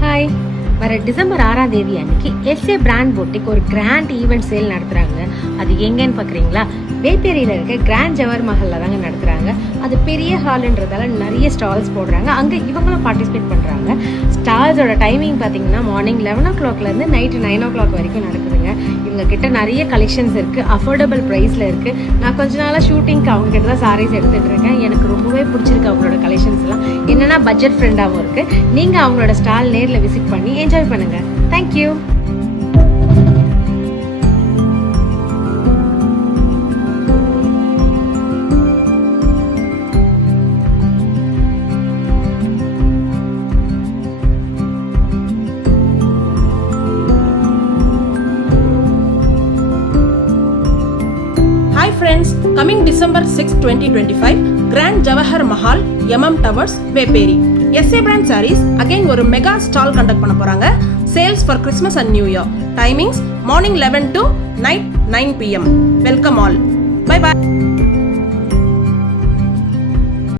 Hi, வர December 6ஆம் தேதி அன்னைக்கு எஸ்ஏ பிராண்ட் பொட்டிக் ஒரு கிராண்ட் ஈவெண்ட் சேல் நடத்துகிறாங்க. அது எங்கன்னு பார்க்குறீங்களா? வேப்பேரியில் இருக்க கிராண்ட் ஜவர் மஹலில் தாங்க நடத்துகிறாங்க. அது பெரிய ஹால்ன்றதால நிறைய ஸ்டால்ஸ் போடுறாங்க. அங்கே இவங்களும் பார்ட்டிசிபேட் பண்ணுறாங்க. ஸ்டால்ஸோட டைமிங் பார்த்தீங்கன்னா மார்னிங் 11 o'clockலேருந்து நைட்டு 9 o'clock வரைக்கும் நடக்குதுங்க. இவங்க கிட்ட நிறைய கலெக்ஷன்ஸ் இருக்குது, அஃபோர்டபுள் ப்ரைஸில் இருக்குது. நான் கொஞ்ச நாளாக ஷூட்டிங்க்கு அவங்க கிட்ட தான் சாரீஸ் எடுத்துகிட்டு இருக்கேன். எனக்கு ரொம்பவே பிடிச்சிருக்கு அவங்களோட கலெக்ஷன்ஸ்லாம். என்னென்னா பட்ஜெட் ஃப்ரெண்டாகவும் இருக்குது. நீங்கள் அவங்களோட ஸ்டால் நேரில் விசிட் பண்ணி என்ஜாய் பண்ணுங்கள். Thank you. Hi friends, coming December 6, 2025, Grand Jawahar Mahal, MM Towers, Veperi. SA brand sarees again ஒரு மெகா ஸ்டால் கண்டக்ட் பண்ண போறாங்க. Sales for Christmas and New Year. Timings morning 11 to night 9 PM. Welcome all. Bye bye.